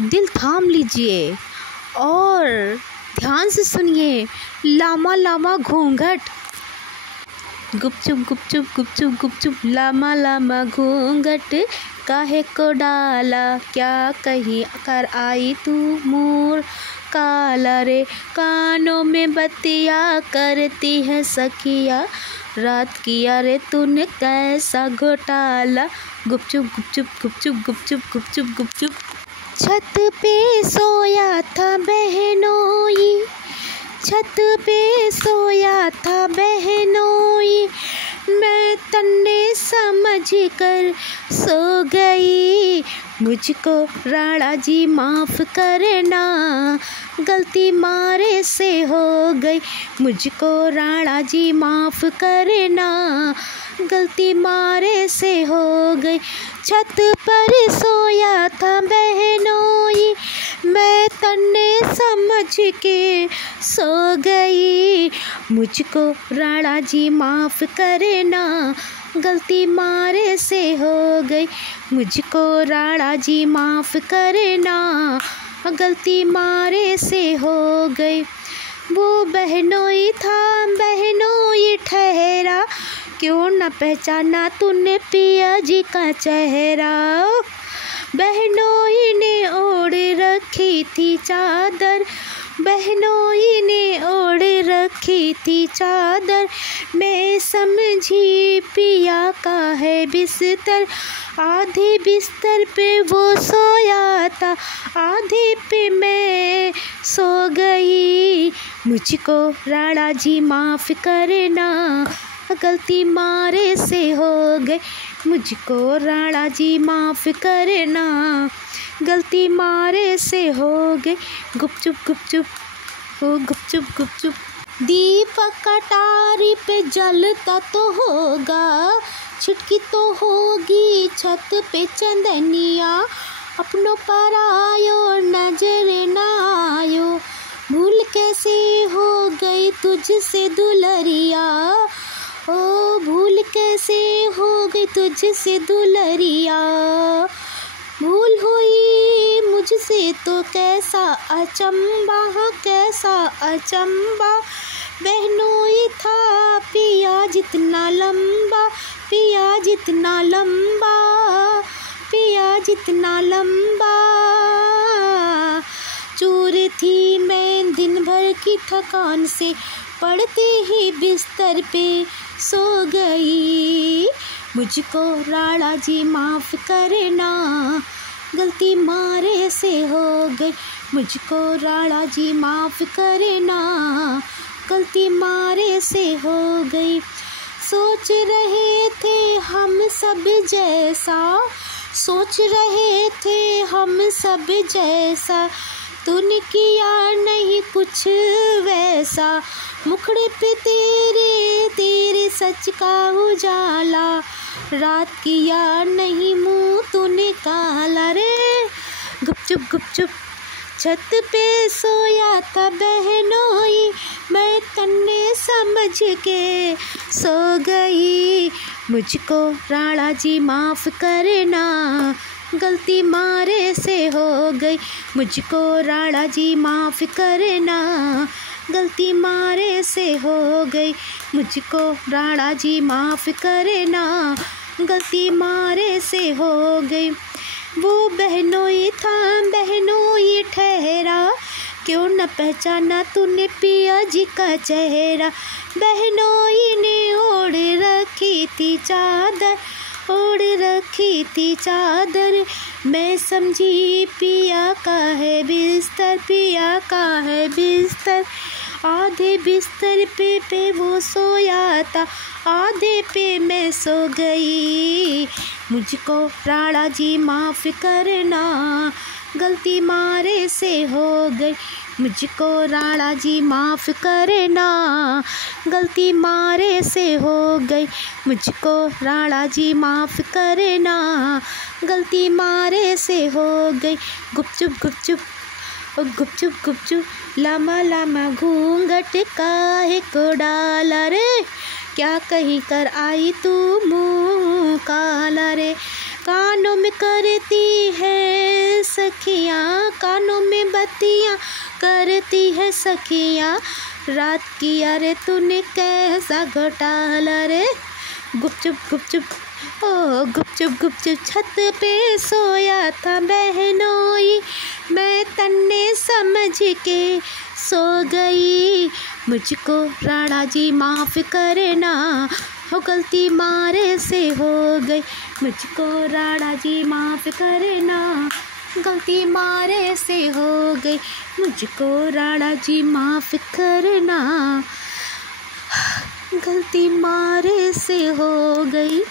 दिल थाम लीजिए और ध्यान से सुनिए। लामा लामा घूंघट, गुपचुप गुपचुप गुपचुप गुपचुप, लामा लामा घूंघट काहे को डाला, क्या कहीं कर आई तू मोर काला रे। कानों में बत्तियाँ करती है सखिया, रात किया रे तूने कैसा घोटाला। गुपचुप गुपचुप गुपचुप गुपचुप गुपचुप गुपचुप। छत पे सोया था बहनोई, छत पे सोया था बहनोई, मैं तन्ने समझ कर सो गई। मुझको राणा जी माफ़ करना, गलती मारे से हो गई। मुझको राणा जी माफ़ करना, गलती मारे से हो गई। छत पर सोया था बहनोई, मैं तन्ने समझ के सो गई। मुझको राणा जी माफ़ करना, गलती मारे से हो गई। मुझको राणा जी माफ़ करना, गलती मारे से हो गई। वो बहनोई था बहनोई ठहरा, क्यों न पहचाना तूने पिया जी का चेहरा। बहनोई ने ओढ़ रखी थी चादर, बहनोई ने ओढ़ रखी थी चादर, मैं समझी पिया का है बिस्तर। आधे बिस्तर पे वो सोया था, आधे पे मैं सो गई। मुझको राणा जी माफ़ करना, गलती मारे से हो गई। मुझको राणा जी माफ़ करना, गलती मारे से हो गई। गुपचुप गुपचुप हो गुपचुप गुपचुप। दीपक कटारी पे जलता तो होगा, छिटकी तो होगी छत पे चंदनिया। अपनों पर आयो नजर ना आयो, भूल कैसे हो गई तुझसे दुलरिया। ओ भूल कैसे हो गई तुझसे दुलरिया। भूल हुई मुझसे तो कैसा अचंबा, कैसा अचंबा। बहनोई था पिया जितना लंबा, पिया जितना लंबा, पिया जितना लंबा। चूर थी मैं दिन भर की थकान से, पड़ते ही बिस्तर पे सो गई। मुझको राणा जी माफ़ करना, गलती मारे से हो गई। मुझको राणा जी माफ़ करना, गलती मारे से हो गई। सोच रहे थे हम सब जैसा, सोच रहे थे हम सब जैसा, तूने किया नहीं कुछ वैसा। मुखड़े पे तेरे तेरे सच का उजाला, रात किया नहीं मुँह तूने काला रे। गुपचुप गुपचुप छत पे सोया था बहनोई, मैं तन्ने समझ के सो गई। मुझको राणा जी माफ़ करना, गलती मारे से हो गई। मुझको राणा जी माफ़ करना, गलती मारे से हो गई। मुझको राणा जी माफ़ करना, गलती मारे से हो गई। वो बहनोई था बहनोई ठहरा, क्यों न पहचाना तूने पिया जी का चेहरा। बहनोई ने ओढ़ रखी थी चादर, ओढ़ रखी थी चादर, मैं समझी पिया का है बिस्तर, पिया का है बिस्तर। आधे बिस्तर पे वो सोया था, आधे पे मैं सो गई। मुझको राणा जी माफ़ करना, गलती मारे से हो गई। मुझको राणा जी माफ़ करना, गलती मारे से हो गई। मुझको राणा जी माफ़ करना, गलती मारे से हो गई। गुपचुप गुपचुप गुपचुप गुपचुप, लामा लामा घूंघट काहे को डाला रे, क्या कहीं कर आई तू मुँह काला रे। कानों में करती है सखियाँ, कानों में बत्तियाँ करती है सखियाँ। रात किया रे तूने कैसा घोटाला रे, गुपचुप गुपचुप ओ गुपचुप गुपचुप छत पे सोया था बहनोई, मैं तन्ने समझ के सो गई। मुझको राणा जी माफ़ करना, हो गलती मारे से हो गई। मुझको राणा जी माफ़ करना, गलती मारे से हो गई। मुझको राणा जी माफ़ करना, गलती मारे से हो गई।